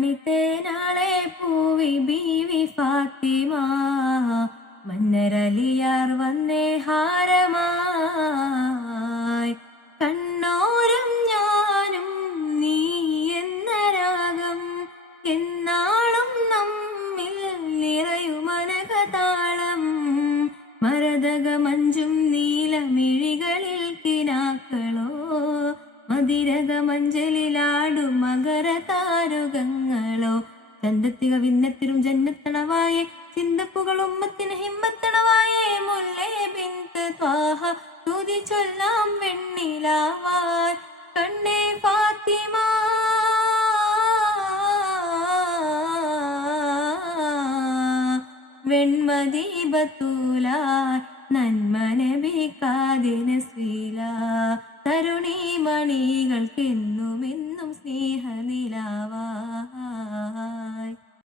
മണിത്തേനാളെ പൂവി ബീവി ഫാത്തിമ മന്നരലിയാർ വന്നേ ഹാരമായി കണ്ണോരം ഞാനും നീ എന്ന രാഗം എന്നാളും നമ്മിൽ നിറയുമനകതാളം മരതകമഞ്ചും നീലമിഴികളിൽ കിനാക്കളോ മതിരകമഞ്ചലിലാടും മകരതാരുകങ്ങളോ ചന്തത്തിക വിന്നത്തിരും ജന്നത്തണവായേ ചിന്തപ്പുകൾ ഉമ്മത്തിന് ഹിമ്മത്തണവായേ മുല്ലേ ബിന്ത് ത്വാഹ തുതി ചൊല്ലാം വെണ്ണിലാവാൻ കണ്ണേ ഫാത്തിമ വെൺമതി ബത്തൂല നന്മ നബി കാതിന് ശ്രീല തരുണി മണികൾക്കെന്നും